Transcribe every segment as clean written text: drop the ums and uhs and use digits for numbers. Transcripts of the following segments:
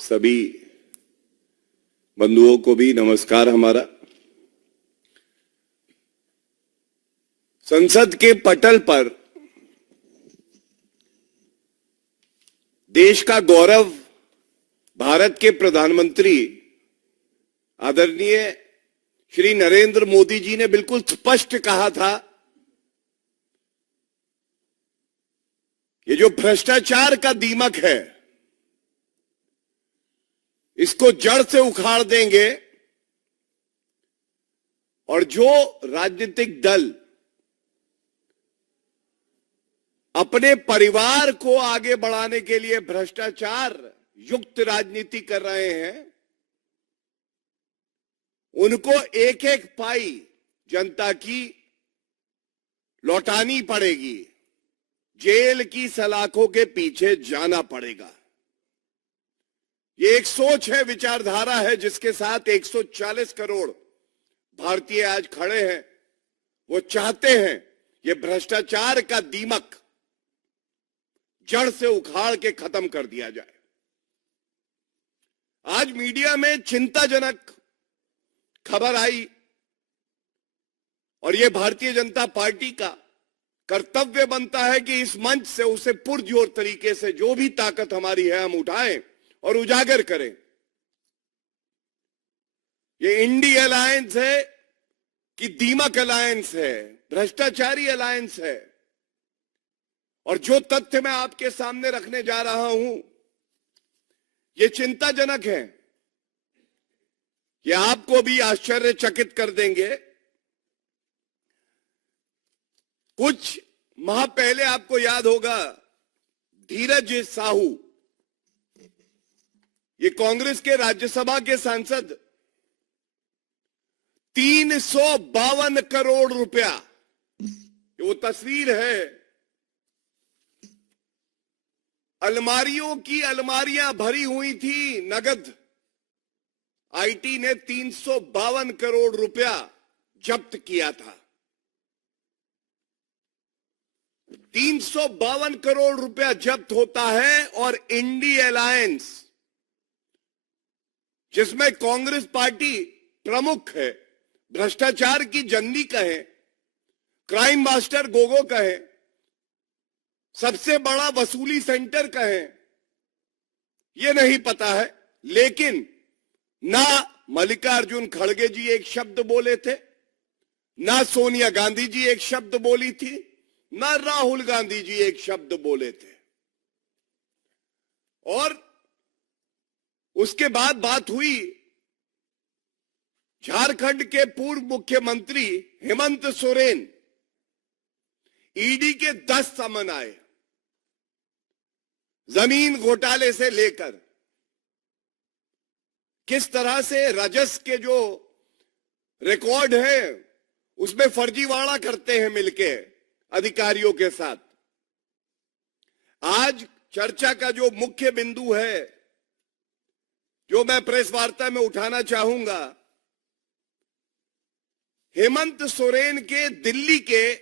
सभी बंधुओं को भी नमस्कार। हमारा संसद के पटल पर देश का गौरव भारत के प्रधानमंत्री आदरणीय श्री नरेंद्र मोदी जी ने बिल्कुल स्पष्ट कहा था, ये जो भ्रष्टाचार का दीमक है इसको जड़ से उखाड़ देंगे और जो राजनीतिक दल अपने परिवार को आगे बढ़ाने के लिए भ्रष्टाचार युक्त राजनीति कर रहे हैं उनको एक एक पाई जनता की लौटानी पड़ेगी, जेल की सलाखों के पीछे जाना पड़ेगा। ये एक सोच है, विचारधारा है जिसके साथ 140 करोड़ भारतीय आज खड़े हैं। वो चाहते हैं ये भ्रष्टाचार का दीमक जड़ से उखाड़ के खत्म कर दिया जाए। आज मीडिया में चिंताजनक खबर आई और ये भारतीय जनता पार्टी का कर्तव्य बनता है कि इस मंच से उसे पुरजोर तरीके से जो भी ताकत हमारी है हम उठाएं और उजागर करें। ये इंडी अलायंस है कि दीमक अलायंस है, भ्रष्टाचारी अलायंस है। और जो तथ्य मैं आपके सामने रखने जा रहा हूं ये चिंताजनक है, ये आपको भी आश्चर्यचकित कर देंगे। कुछ माह पहले आपको याद होगा धीरज साहू, ये कांग्रेस के राज्यसभा के सांसद, 352 करोड़ रुपया, वो तस्वीर है, अलमारियों की अलमारियां भरी हुई थी नगद। आईटी ने 352 करोड़ रुपया जब्त किया था। 352 करोड़ रुपया जब्त होता है और इंडी अलायंस जिसमें कांग्रेस पार्टी प्रमुख है, भ्रष्टाचार की जंगी कहे, क्राइम मास्टर गोगो कहे, सबसे बड़ा वसूली सेंटर कहे, ये नहीं पता है। लेकिन ना मल्लिकार्जुन खड़गे जी एक शब्द बोले थे, ना सोनिया गांधी जी एक शब्द बोली थी, ना राहुल गांधी जी एक शब्द बोले थे। और उसके बाद बात हुई झारखंड के पूर्व मुख्यमंत्री हेमंत सोरेन, ईडी के 10 समन आए जमीन घोटाले से लेकर किस तरह से राजस्व के जो रिकॉर्ड है उसमें फर्जीवाड़ा करते हैं मिलके अधिकारियों के साथ। आज चर्चा का जो मुख्य बिंदु है जो मैं प्रेस वार्ता में उठाना चाहूंगा, हेमंत सोरेन के दिल्ली के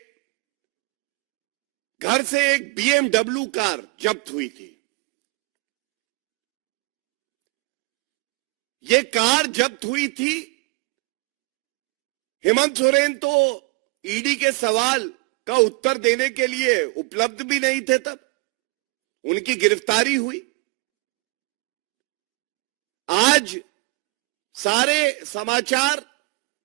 घर से एक BMW कार जब्त हुई थी। ये कार जब्त हुई थी, हेमंत सोरेन तो ईडी के सवाल का उत्तर देने के लिए उपलब्ध भी नहीं थे, तब उनकी गिरफ्तारी हुई। आज सारे समाचार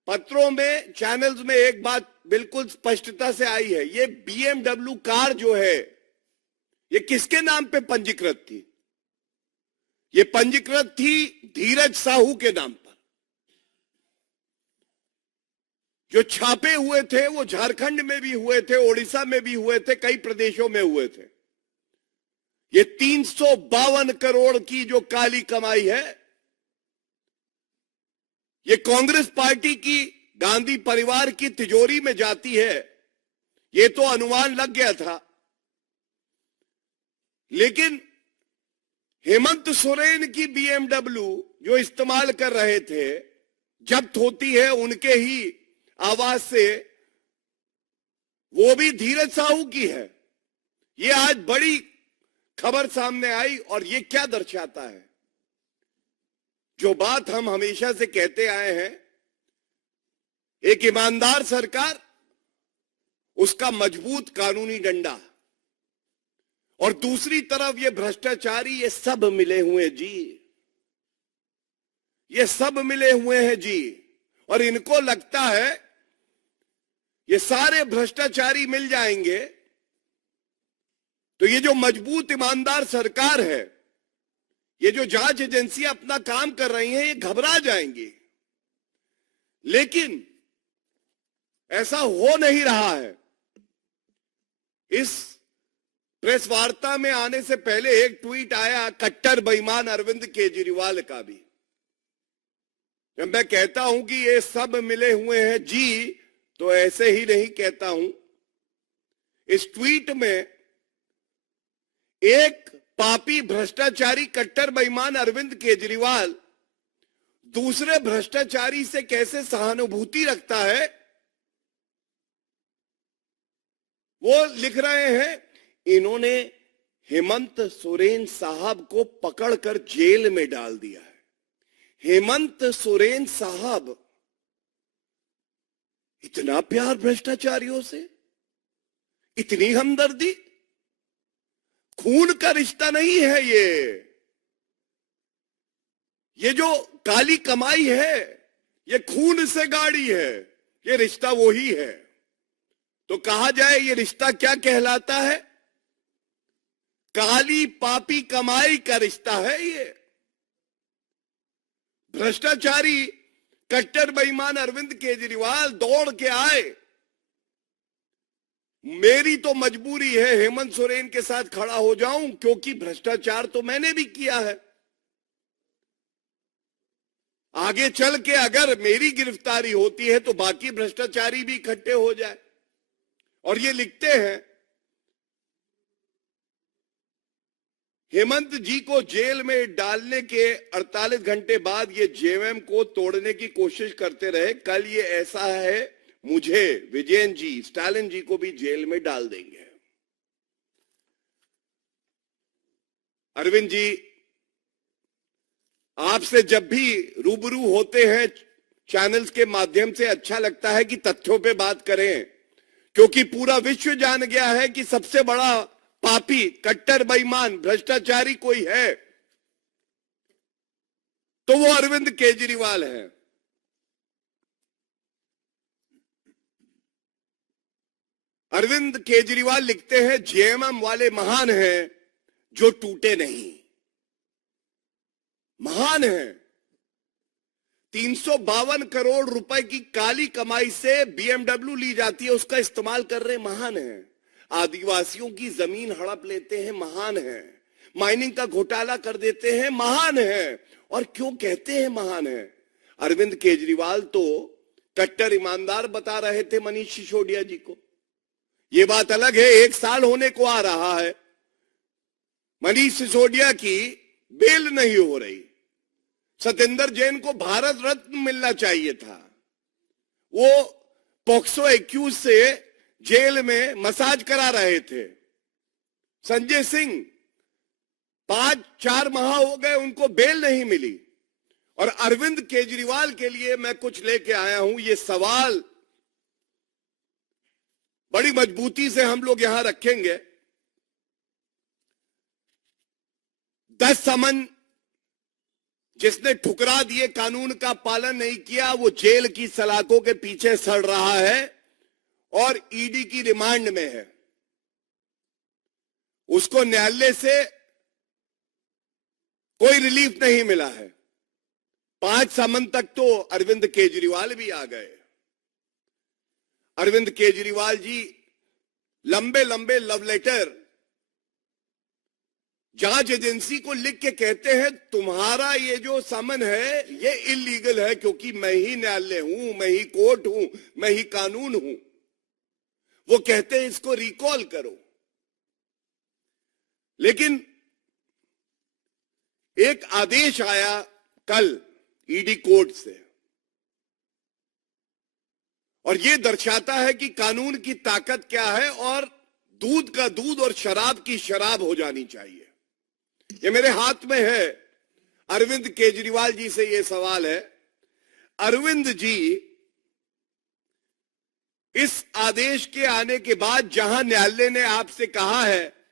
पत्रों में, चैनल्स में एक बात बिल्कुल स्पष्टता से आई है, ये BMW कार जो है ये किसके नाम पे पंजीकृत थी? ये पंजीकृत थी धीरज साहू के नाम पर। जो छापे हुए थे वो झारखंड में भी हुए थे, ओडिशा में भी हुए थे, कई प्रदेशों में हुए थे। ये 352 करोड़ की जो काली कमाई है ये कांग्रेस पार्टी की, गांधी परिवार की तिजोरी में जाती है, ये तो अनुमान लग गया था। लेकिन हेमंत सोरेन की BMW जो इस्तेमाल कर रहे थे जब्त होती है उनके ही आवाज से, वो भी धीरज साहू की है। ये आज बड़ी खबर सामने आई और ये क्या दर्शाता है? जो बात हम हमेशा से कहते आए हैं, एक ईमानदार सरकार, उसका मजबूत कानूनी डंडा, और दूसरी तरफ ये भ्रष्टाचारी, ये सब मिले हुए जी, ये सब मिले हुए हैं जी। और इनको लगता है ये सारे भ्रष्टाचारी मिल जाएंगे तो ये जो मजबूत ईमानदार सरकार है, ये जो जांच एजेंसियां अपना काम कर रही हैं, ये घबरा जाएंगी। लेकिन ऐसा हो नहीं रहा है। इस प्रेस वार्ता में आने से पहले एक ट्वीट आया कट्टर बेईमान अरविंद केजरीवाल का भी। जब मैं कहता हूं कि ये सब मिले हुए हैं जी, तो ऐसे ही नहीं कहता हूं। इस ट्वीट में एक पापी भ्रष्टाचारी कट्टर बेईमान अरविंद केजरीवाल दूसरे भ्रष्टाचारी से कैसे सहानुभूति रखता है, वो लिख रहे हैं, इन्होंने हेमंत सोरेन साहब को पकड़कर जेल में डाल दिया है। हेमंत सोरेन साहब, इतना प्यार भ्रष्टाचारियों से, इतनी हमदर्दी, खून का रिश्ता नहीं है ये जो काली कमाई है, ये खून से गाड़ी है, ये रिश्ता वो ही है। तो कहा जाए ये रिश्ता क्या कहलाता है? काली पापी कमाई का रिश्ता है ये। भ्रष्टाचारी कट्टर बेईमान अरविंद केजरीवाल दौड़ के आए, मेरी तो मजबूरी है हेमंत सोरेन के साथ खड़ा हो जाऊं, क्योंकि भ्रष्टाचार तो मैंने भी किया है। आगे चल के अगर मेरी गिरफ्तारी होती है तो बाकी भ्रष्टाचारी भी इकट्ठे हो जाए। और ये लिखते हैं, हेमंत जी को जेल में डालने के 48 घंटे बाद ये जेएमएम को तोड़ने की कोशिश करते रहे। कल ये ऐसा है, मुझे, विजयन जी, स्टालिन जी को भी जेल में डाल देंगे। अरविंद जी, आपसे जब भी रूबरू होते हैं चैनल्स के माध्यम से, अच्छा लगता है कि तथ्यों पे बात करें, क्योंकि पूरा विश्व जान गया है कि सबसे बड़ा पापी, कट्टर बेईमान, भ्रष्टाचारी कोई है तो वो अरविंद केजरीवाल है। अरविंद केजरीवाल लिखते हैं, जेएमएम वाले महान हैं जो टूटे नहीं। महान है। 352 करोड़ रुपए की काली कमाई से बीएमडब्ल्यू ली जाती है, उसका इस्तेमाल कर रहे, महान है। आदिवासियों की जमीन हड़प लेते हैं, महान है। माइनिंग का घोटाला कर देते हैं, महान है। और क्यों कहते हैं महान है? अरविंद केजरीवाल तो कट्टर ईमानदार बता रहे थे मनीष सिसोदिया जी को। ये बात अलग है, 1 साल होने को आ रहा है, मनीष सिसोदिया की बेल नहीं हो रही। सत्येंद्र जैन को भारत रत्न मिलना चाहिए था, वो पॉक्सो एक्यूज से जेल में मसाज करा रहे थे। संजय सिंह 5-4 माह हो गए, उनको बेल नहीं मिली। और अरविंद केजरीवाल के लिए मैं कुछ लेके आया हूं। ये सवाल बड़ी मजबूती से हम लोग यहां रखेंगे। 10 समन जिसने ठुकरा दिए, कानून का पालन नहीं किया, वो जेल की सलाखों के पीछे सड़ रहा है और ईडी की रिमांड में है। उसको न्यायालय से कोई रिलीफ नहीं मिला है। 5 समन तक तो अरविंद केजरीवाल भी आ गए। अरविंद केजरीवाल जी लंबे लंबे लव लेटर जांच एजेंसी को लिख के कहते हैं, तुम्हारा ये जो समन है ये इलीगल है, क्योंकि मैं ही न्यायालय हूं, मैं ही कोर्ट हूं, मैं ही कानून हूं। वो कहते हैं इसको रिकॉल करो। लेकिन एक आदेश आया कल ईडी कोर्ट से, और ये दर्शाता है कि कानून की ताकत क्या है और दूध का दूध और शराब की शराब हो जानी चाहिए। ये मेरे हाथ में है अरविंद केजरीवाल जी से यह सवाल है, अरविंद जी, इस आदेश के आने के बाद जहां न्यायालय ने आपसे कहा है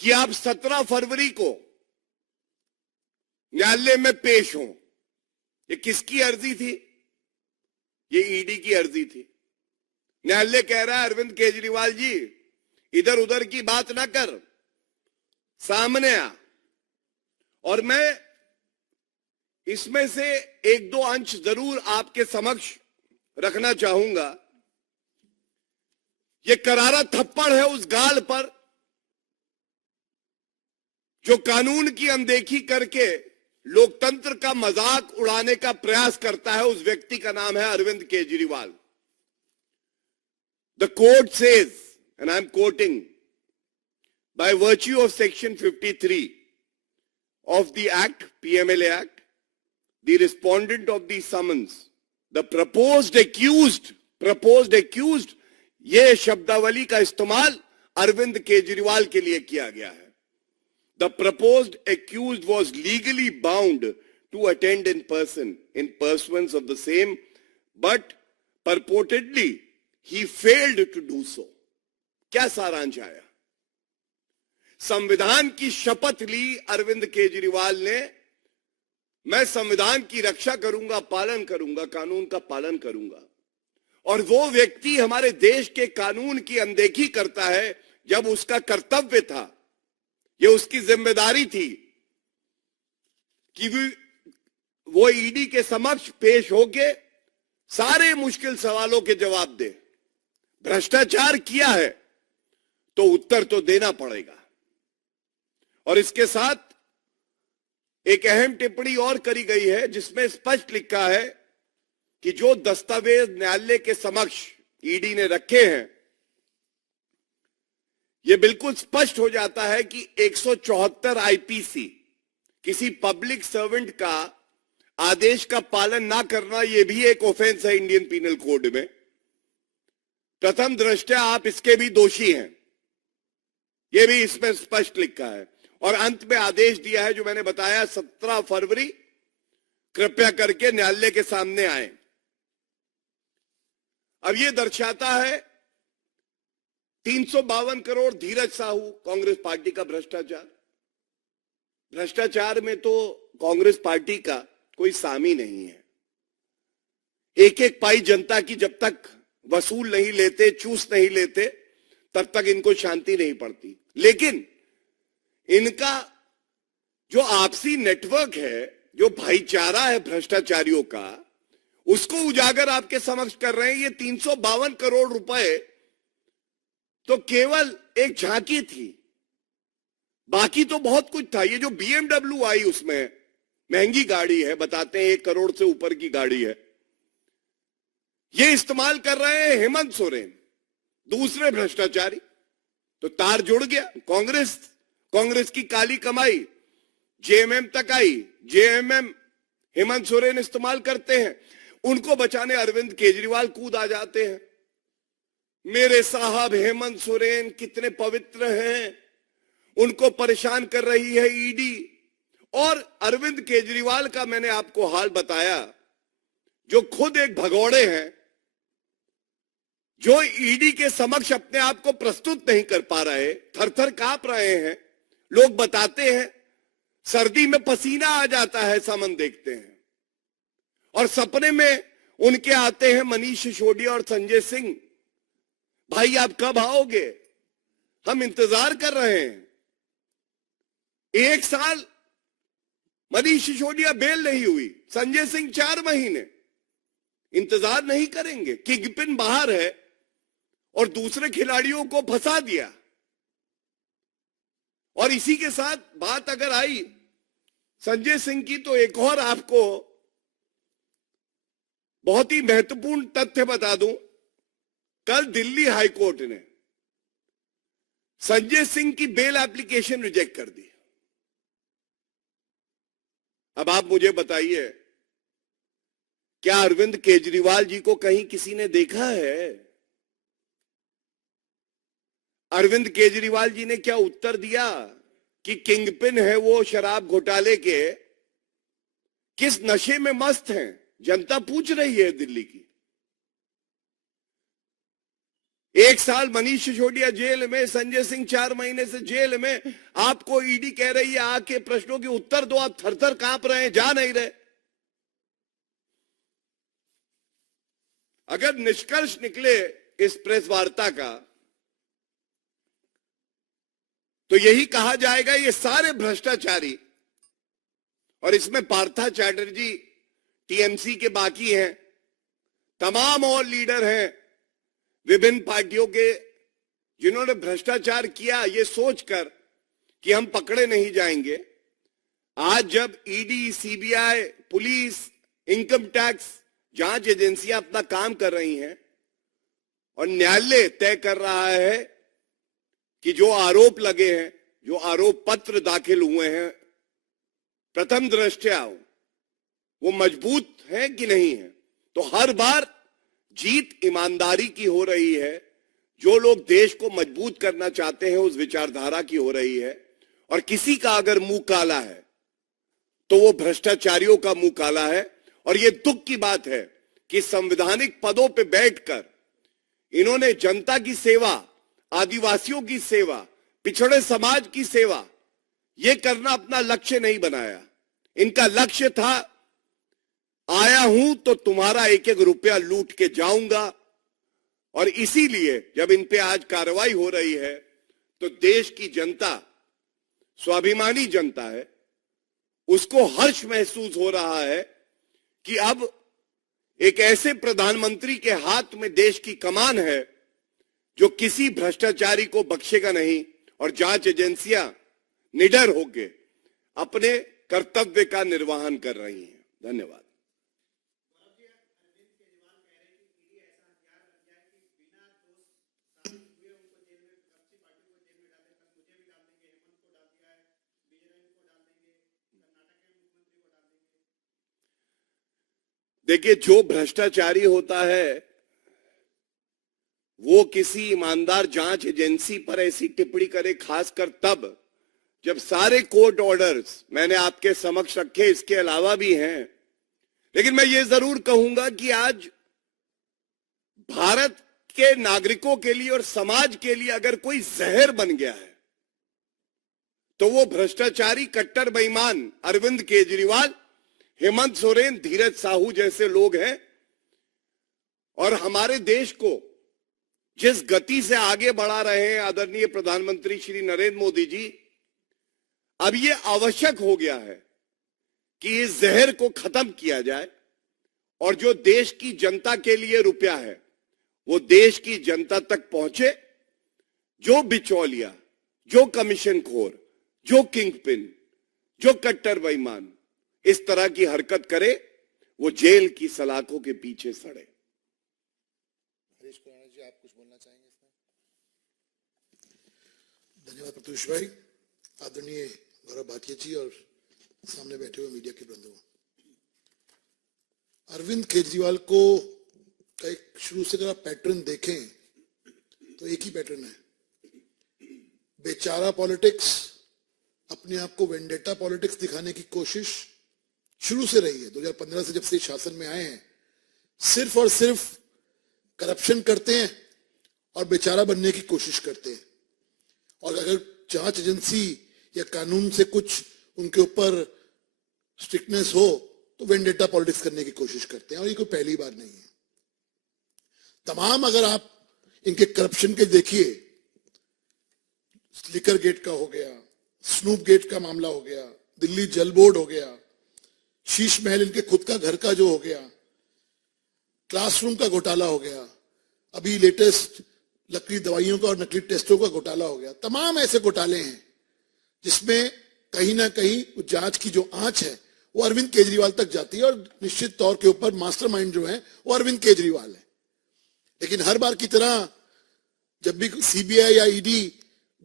कि आप 17 फरवरी को न्यायालय में पेश हों, ये किसकी अर्जी थी? ये ईडी की अर्जी थी। न्यायालय कह रहा है अरविंद केजरीवाल जी, इधर उधर की बात ना कर, सामने आ। और मैं इसमें से एक दो अंश जरूर आपके समक्ष रखना चाहूंगा। ये करारा थप्पड़ है उस गाल पर जो कानून की अनदेखी करके लोकतंत्र का मजाक उड़ाने का प्रयास करता है। उस व्यक्ति का नाम है Arvind Kejriwal. The court says, and I am quoting, by virtue of section 53 of the act, PMLA act, the respondent of the summons, the proposed accused, ये शब्दावली का इस्तेमाल अरविंद केजरीवाल के लिए किया गया है। The proposed accused was legally bound to attend in person in pursuance of the same, but purportedly he failed to do so. क्या सारांश आया? संविधान की शपथ ली अरविंद केजरीवाल ने, मैं संविधान की रक्षा करूंगा, पालन करूंगा, कानून का पालन करूंगा। और वो व्यक्ति हमारे देश के कानून की अनदेखी करता है जब उसका कर्तव्य था, ये उसकी जिम्मेदारी थी कि वो ईडी के समक्ष पेश होके सारे मुश्किल सवालों के जवाब दे। भ्रष्टाचार किया है तो उत्तर तो देना पड़ेगा। और इसके साथ एक अहम टिप्पणी और करी गई है जिसमें स्पष्ट लिखा है कि जो दस्तावेज न्यायालय के समक्ष ईडी ने रखे हैं, यह बिल्कुल स्पष्ट हो जाता है कि 174 आईपीसी, किसी पब्लिक सर्वेंट का आदेश का पालन ना करना, यह भी एक ऑफेंस है इंडियन पीनल कोड में। प्रथम दृष्टया आप इसके भी दोषी हैं, यह भी इसमें स्पष्ट लिखा है। और अंत में आदेश दिया है जो मैंने बताया, 17 फरवरी कृपया करके न्यायालय के सामने आए। अब यह दर्शाता है 352 करोड़ धीरज साहू, कांग्रेस पार्टी का भ्रष्टाचार। भ्रष्टाचार में तो कांग्रेस पार्टी का कोई सामी नहीं है। एक एक पाई जनता की जब तक वसूल नहीं लेते, चूस नहीं लेते, तब तक इनको शांति नहीं पड़ती। लेकिन इनका जो आपसी नेटवर्क है, जो भाईचारा है भ्रष्टाचारियों का, उसको उजागर आपके समक्ष कर रहे हैं। ये 352 करोड़ रुपए तो केवल एक झांकी थी, बाकी तो बहुत कुछ था। ये जो BMW आई, उसमें महंगी गाड़ी है, बताते हैं 1 करोड़ से ऊपर की गाड़ी है, ये इस्तेमाल कर रहे हैं हेमंत सोरेन, दूसरे भ्रष्टाचारी। तो तार जुड़ गया। कांग्रेस की काली कमाई जेएमएम तक आई, जेएमएम हेमंत सोरेन इस्तेमाल करते हैं, उनको बचाने अरविंद केजरीवाल कूद आ जाते हैं। मेरे साहब हेमंत सोरेन कितने पवित्र हैं, उनको परेशान कर रही है ईडी। और अरविंद केजरीवाल का मैंने आपको हाल बताया, जो खुद एक भगोड़े हैं, जो ईडी के समक्ष अपने आप को प्रस्तुत नहीं कर पा रहे, थरथर कांप रहे हैं। लोग बताते हैं सर्दी में पसीना आ जाता है समन देखते हैं। और सपने में उनके आते हैं मनीष सिसोदिया और संजय सिंह, भाई आप कब आओगे, हम इंतजार कर रहे हैं। 1 साल मनीष सिसोदिया बेल नहीं हुई, संजय सिंह 4 महीने, इंतजार नहीं करेंगे। किंगपिन बाहर है और दूसरे खिलाड़ियों को फंसा दिया। और इसी के साथ बात अगर आई संजय सिंह की, तो एक और आपको बहुत ही महत्वपूर्ण तथ्य बता दूं। कल दिल्ली हाईकोर्ट ने संजय सिंह की बेल एप्लीकेशन रिजेक्ट कर दी। अब आप मुझे बताइए, क्या अरविंद केजरीवाल जी को कहीं किसी ने देखा है? अरविंद केजरीवाल जी ने क्या उत्तर दिया? कि किंगपिन है वो शराब घोटाले के, किस नशे में मस्त हैं, जनता पूछ रही है दिल्ली की। 1 साल मनीष सिसोदिया जेल में, संजय सिंह 4 महीने से जेल में, आपको ईडी कह रही है आके प्रश्नों के उत्तर दो, आप थर-थर कांप रहे हैं, जा नहीं रहे। अगर निष्कर्ष निकले इस प्रेस वार्ता का तो यही कहा जाएगा ये सारे भ्रष्टाचारी, और इसमें पार्था चैटर्जी टीएमसी के बाकी हैं, तमाम और लीडर हैं विभिन्न पार्टियों के, जिन्होंने भ्रष्टाचार किया ये सोचकर कि हम पकड़े नहीं जाएंगे। आज जब ED, CBI, police, income tax जांच एजेंसियां अपना काम कर रही हैं और न्यायालय तय कर रहा है कि जो आरोप लगे हैं, जो आरोप पत्र दाखिल हुए हैं, प्रथम दृष्टया वो मजबूत है कि नहीं है, तो हर बार जीत ईमानदारी की हो रही है। जो लोग देश को मजबूत करना चाहते हैं उस विचारधारा की हो रही है। और किसी का अगर मुंह काला है तो वो भ्रष्टाचारियों का मुंह काला है। और ये दुख की बात है कि संवैधानिक पदों पे बैठकर इन्होंने जनता की सेवा, आदिवासियों की सेवा, पिछड़े समाज की सेवा, ये करना अपना लक्ष्य नहीं बनाया। इनका लक्ष्य था आया हूं तो तुम्हारा एक एक रुपया लूट के जाऊंगा। और इसीलिए जब इन पे आज कार्रवाई हो रही है तो देश की जनता, स्वाभिमानी जनता है, उसको हर्ष महसूस हो रहा है कि अब एक ऐसे प्रधानमंत्री के हाथ में देश की कमान है जो किसी भ्रष्टाचारी को बख्शेगा नहीं, और जांच एजेंसियां निडर होकर अपने कर्तव्य का निर्वहन कर रही हैं। धन्यवाद। देखिए, जो भ्रष्टाचारी होता है वो किसी ईमानदार जांच एजेंसी पर ऐसी टिप्पणी करे, खासकर तब जब सारे कोर्ट ऑर्डर्स मैंने आपके समक्ष रखे, इसके अलावा भी हैं। लेकिन मैं ये जरूर कहूंगा कि आज भारत के नागरिकों के लिए और समाज के लिए अगर कोई जहर बन गया है तो वो भ्रष्टाचारी, कट्टर बेईमान अरविंद केजरीवाल, हेमंत सोरेन, धीरज साहू जैसे लोग हैं। और हमारे देश को जिस गति से आगे बढ़ा रहे हैं आदरणीय प्रधानमंत्री श्री नरेंद्र मोदी जी, अब ये आवश्यक हो गया है कि इस जहर को खत्म किया जाए और जो देश की जनता के लिए रुपया है वो देश की जनता तक पहुंचे। जो बिचौलिया, जो कमीशनखोर, जो किंगपिन, जो कट्टर बेईमान इस तरह की हरकत करे वो जेल की सलाखों के पीछे सड़े। हरीश खुराना जी, आप कुछ बोलना चाहेंगे इसमें? धन्यवाद प्रत्युष भाई। आदरणीय गौरव भाटिया जी और सामने बैठे हुए मीडिया के बंधुओं, अरविंद केजरीवाल को का एक शुरू से अगर आप पैटर्न देखें तो एक ही पैटर्न है, बेचारा पॉलिटिक्स, अपने आप को वेंडेटा पॉलिटिक्स दिखाने की कोशिश शुरू से रही है। 2015 से जब से शासन में आए हैं सिर्फ और सिर्फ करप्शन करते हैं और बेचारा बनने की कोशिश करते हैं। और अगर जांच एजेंसी या कानून से कुछ उनके ऊपर स्ट्रिक्टनेस हो तो वेंडेटा पॉलिटिक्स करने की कोशिश करते हैं। और ये कोई पहली बार नहीं है। तमाम अगर आप इनके करप्शन के देखिए, लिकर गेट का हो गया, स्नूप गेट का मामला हो गया, दिल्ली जल बोर्ड हो गया, शीश महल इनके खुद का घर का जो हो गया, क्लासरूम का घोटाला हो गया, अभी लेटेस्ट नकली दवाइयों का और नकली टेस्टों का घोटाला हो गया। तमाम ऐसे घोटाले हैं जिसमें कहीं ना कहीं जांच की जो आंच है वो अरविंद केजरीवाल तक जाती है और निश्चित तौर के ऊपर मास्टरमाइंड जो है वो अरविंद केजरीवाल है। लेकिन हर बार की तरह जब भी सीबीआई या ईडी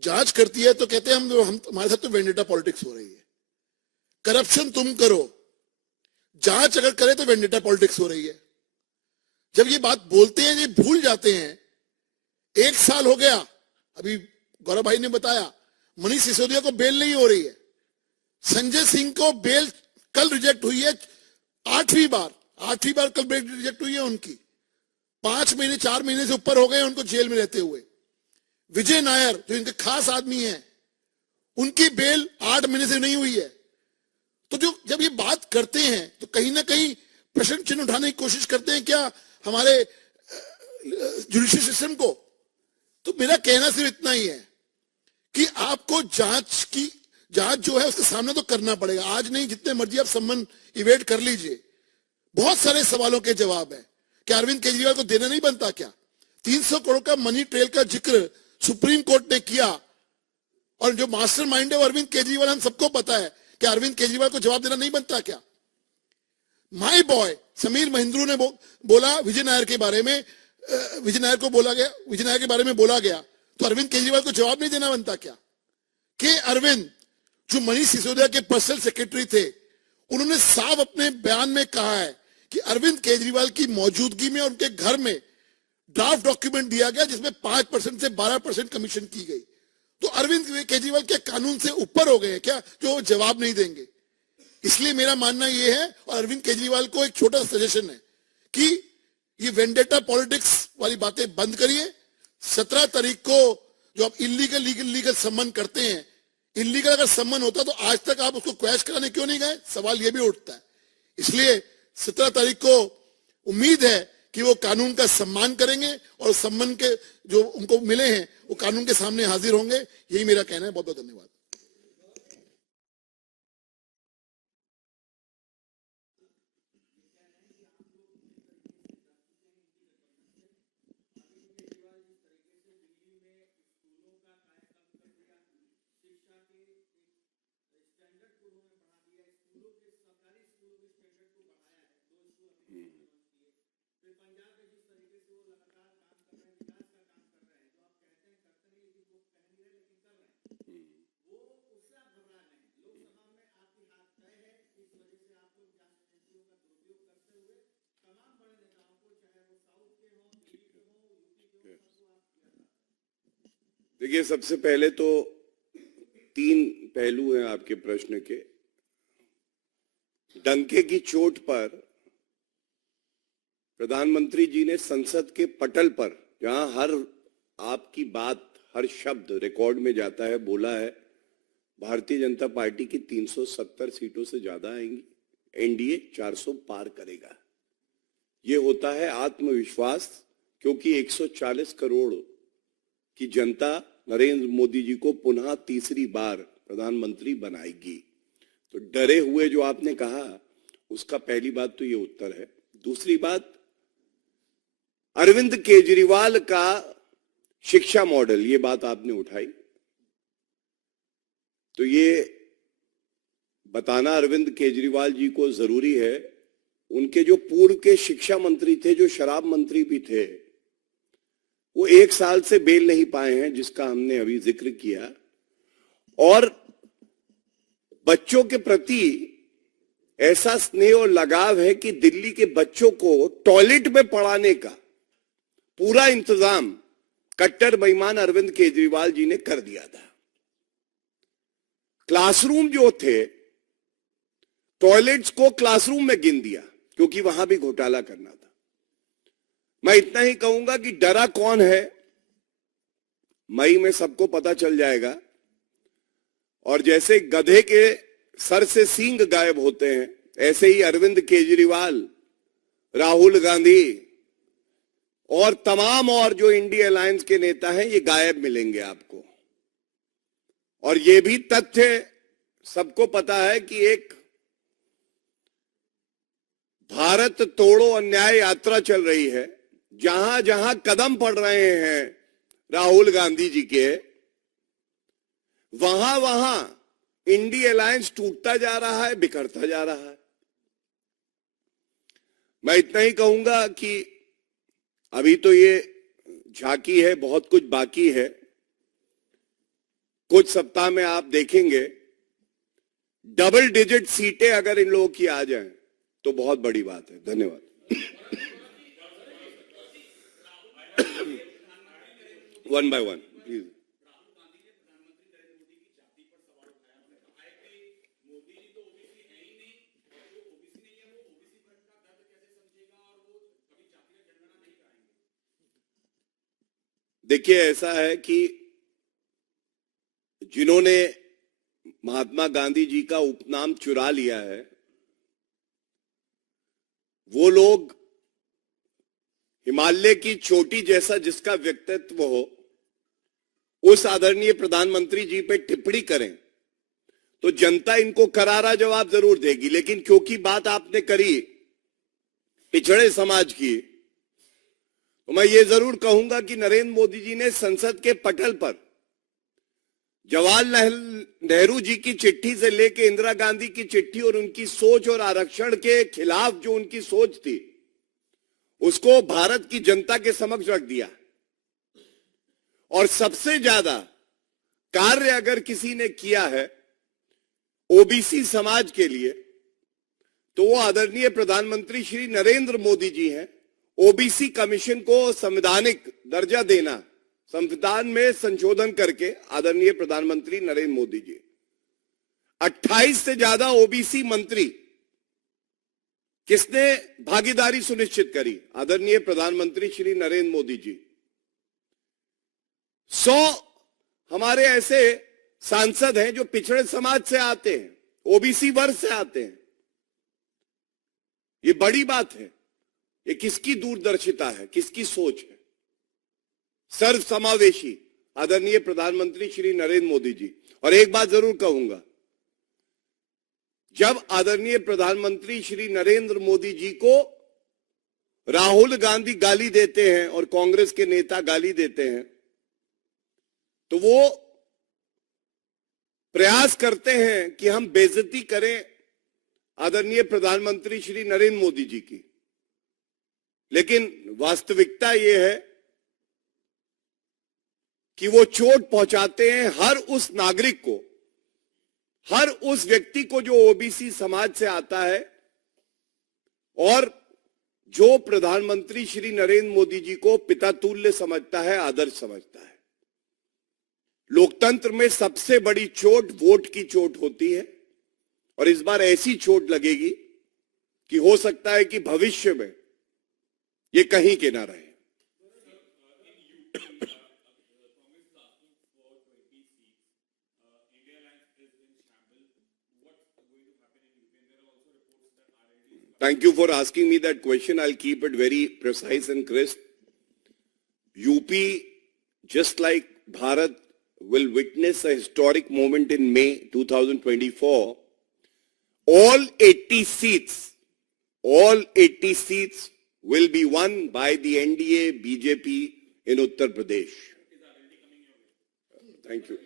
जांच करती है तो कहते हैं हम हमारे साथ तो वेंडेटा पॉलिटिक्स हो रही है। करप्शन तुम करो, जांच अगर करे तो वेंडेटा पॉलिटिक्स हो रही है। जब ये बात बोलते हैं ये भूल जाते हैं। 1 साल हो गया, अभी गौरव भाई ने बताया, मनीष सिसोदिया को बेल नहीं हो रही है, संजय सिंह को बेल कल रिजेक्ट हुई है, आठवीं बार कल बेल रिजेक्ट हुई है उनकी, 5 महीने 4 महीने से ऊपर हो गए उनको जेल में रहते हुए। विजय नायर जो इनके खास आदमी हैं, उनकी बेल 8 महीने से नहीं हुई है। तो जो जब ये बात करते हैं तो कहीं ना कहीं प्रश्न चिन्ह उठाने की कोशिश करते हैं क्या हमारे जुडिशियल सिस्टम को। तो मेरा कहना सिर्फ इतना ही है कि आपको जांच जो है उसका सामना तो करना पड़ेगा। आज नहीं, जितने मर्जी आप सम्मन इवेट कर लीजिए, बहुत सारे सवालों के जवाब है। क्या अरविंद केजरीवाल को देना नहीं बनता क्या? 300 करोड़ का मनी ट्रेल का जिक्र सुप्रीम कोर्ट ने किया, और जो मास्टर माइंड है वो अरविंद केजरीवाल, हम सबको पता है। क्या अरविंद केजरीवाल को जवाब देना नहीं बनता क्या? माय बॉय समीर महिंद्रू ने बोला विजय नायर के बारे में, विजय नायर के बारे में बोला गया, तो अरविंद केजरीवाल को जवाब नहीं देना बनता क्या? के अरविंद जो मनीष सिसोदिया के पर्सनल सेक्रेटरी थे, उन्होंने साफ अपने बयान में कहा है कि अरविंद केजरीवाल की मौजूदगी में उनके घर में ड्राफ्ट डॉक्यूमेंट दिया गया जिसमें 5% से 12% कमीशन की गई। तो अरविंद केजरीवाल क्या कानून से ऊपर हो गए हैं क्या जो जवाब नहीं देंगे? इसलिए मेरा मानना यह है, और अरविंद केजरीवाल को एक छोटा सजेशन है कि ये वेंडेटा पॉलिटिक्स वाली बातें बंद करिए। 17 तारीख को जो आप लीगल सम्मन करते हैं, इलीगल अगर सम्मन होता तो आज तक आप उसको क्वैश कराने क्यों नहीं गए, सवाल यह भी उठता है। इसलिए 17 तारीख को उम्मीद है कि वो कानून का सम्मान करेंगे और सम्मान के जो उनको मिले हैं वो कानून के सामने हाजिर होंगे। यही मेरा कहना है। बहुत बहुत धन्यवाद। देखिए, सबसे पहले तो 3 पहलू हैं आपके प्रश्न के। डंके की चोट पर प्रधानमंत्री जी ने संसद के पटल पर, जहां हर आपकी बात, हर शब्द रिकॉर्ड में जाता है, बोला है भारतीय जनता पार्टी की 370 सीटों से ज्यादा आएंगी, एनडीए 400 पार करेगा। ये होता है आत्मविश्वास, क्योंकि 140 करोड़ की जनता नरेंद्र मोदी जी को पुनः तीसरी बार प्रधानमंत्री बनाएगी। तो डरे हुए जो आपने कहा, उसका पहली बात तो ये उत्तर है। दूसरी बात, अरविंद केजरीवाल का शिक्षा मॉडल, ये बात आपने उठाई, तो ये बताना अरविंद केजरीवाल जी को जरूरी है। उनके जो पूर्व के शिक्षा मंत्री थे, जो शराब मंत्री भी थे, वो 1 साल से बेल नहीं पाए हैं, जिसका हमने अभी जिक्र किया। और बच्चों के प्रति ऐसा स्नेह और लगाव है कि दिल्ली के बच्चों को टॉयलेट में पढ़ाने का पूरा इंतजाम कट्टर बेईमान अरविंद केजरीवाल जी ने कर दिया था। क्लासरूम जो थे, टॉयलेट्स को क्लासरूम में गिन दिया, क्योंकि वहां भी घोटाला करना था। मैं इतना ही कहूंगा कि डरा कौन है, मई में सबको पता चल जाएगा। और जैसे गधे के सर से सींग गायब होते हैं, ऐसे ही अरविंद केजरीवाल, राहुल गांधी और तमाम और जो इंडिया अलायंस के नेता हैं, ये गायब मिलेंगे आपको। और ये भी तथ्य सबको पता है कि एक भारत तोड़ो अन्याय यात्रा चल रही है। जहां जहां कदम पड़ रहे हैं राहुल गांधी जी के, वहां वहां इंडिया अलायंस टूटता जा रहा है, बिखरता जा रहा है। मैं इतना ही कहूंगा कि अभी तो ये झांकी है, बहुत कुछ बाकी है। कुछ सप्ताह में आप देखेंगे डबल डिजिट सीटें अगर इन लोगों की आ जाएं तो बहुत बड़ी बात है। धन्यवाद। One by one please. देखिए, ऐसा है कि जिन्होंने महात्मा गांधी जी का उपनाम चुरा लिया है, वो लोग हिमालय की चोटी जैसा जिसका व्यक्तित्व हो, उस आदरणीय प्रधानमंत्री जी पे टिप्पणी करें तो जनता इनको करारा जवाब जरूर देगी। लेकिन क्योंकि बात आपने करी पिछड़े समाज की, तो मैं ये जरूर कहूंगा कि नरेंद्र मोदी जी ने संसद के पटल पर जवाहरलाल नेहरू जी की चिट्ठी से लेकर इंदिरा गांधी की चिट्ठी और उनकी सोच और आरक्षण के खिलाफ जो उनकी सोच थी, उसको भारत की जनता के समक्ष रख दिया। और सबसे ज्यादा कार्य अगर किसी ने किया है ओबीसी समाज के लिए, तो वो आदरणीय प्रधानमंत्री श्री नरेंद्र मोदी जी हैं। ओबीसी कमीशन को संवैधानिक दर्जा देना, संविधान में संशोधन करके आदरणीय प्रधानमंत्री नरेंद्र मोदी जी, 28 से ज्यादा ओबीसी मंत्री, किसने भागीदारी सुनिश्चित करी? आदरणीय प्रधानमंत्री श्री नरेंद्र मोदी जी। 100 हमारे ऐसे सांसद हैं जो पिछड़े समाज से आते हैं, ओबीसी वर्ग से आते हैं। ये बड़ी बात है। ये किसकी दूरदर्शिता है, किसकी सोच है? सर्वसमावेशी आदरणीय प्रधानमंत्री श्री नरेंद्र मोदी जी। और एक बात जरूर कहूंगा, जब आदरणीय प्रधानमंत्री श्री नरेंद्र मोदी जी को राहुल गांधी गाली देते हैं और कांग्रेस के नेता गाली देते हैं, तो वो प्रयास करते हैं कि हम बेइज्जती करें आदरणीय प्रधानमंत्री श्री नरेंद्र मोदी जी की। लेकिन वास्तविकता यह है कि वो चोट पहुंचाते हैं हर उस नागरिक को, हर उस व्यक्ति को जो ओबीसी समाज से आता है और जो प्रधानमंत्री श्री नरेंद्र मोदी जी को पिता तुल्य समझता है, आदर्श समझता है। लोकतंत्र में सबसे बड़ी चोट वोट की चोट होती है, और इस बार ऐसी चोट लगेगी कि हो सकता है कि भविष्य में ये कहीं के ना रहे। Thank you for asking me that question. I'll keep it very precise and crisp. UP, just like Bharat, will witness a historic moment in May 2024. All 80 seats will be won by the NDA BJP in Uttar Pradesh. Thank you.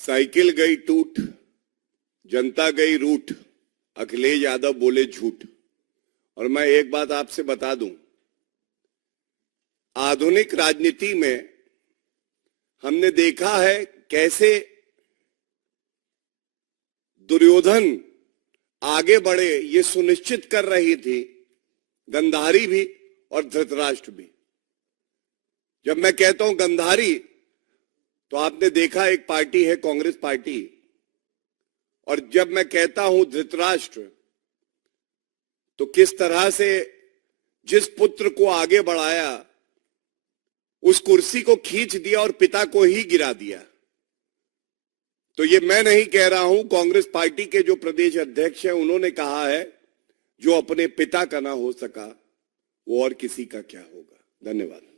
Cycle गई टूट, जनता गई रूठ, अखिलेश यादव बोले झूठ। और मैं एक बात आपसे बता दूं, आधुनिक राजनीति में हमने देखा है कैसे दुर्योधन आगे बढ़े, ये सुनिश्चित कर रही थी गंधारी भी और धृतराष्ट्र भी। जब मैं कहता हूं गंधारी, तो आपने देखा एक पार्टी है कांग्रेस पार्टी, और जब मैं कहता हूं धृतराष्ट्र, तो किस तरह से जिस पुत्र को आगे बढ़ाया उस कुर्सी को खींच दिया और पिता को ही गिरा दिया। तो ये मैं नहीं कह रहा हूं, कांग्रेस पार्टी के जो प्रदेश अध्यक्ष हैं उन्होंने कहा है, जो अपने पिता का ना हो सका वो और किसी का क्या होगा। धन्यवाद।